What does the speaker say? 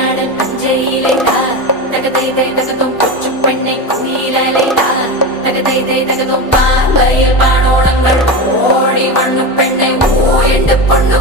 நாடன் அஞ்சையிலைதா தகதை தகதும் கொச்சு பெண்ணை குயிலைதா தகதை தகதும் பார்வையில் பானோளங்கள் ஓடி மண்ணு பெண்ணை ஓ என்று பொண்ணு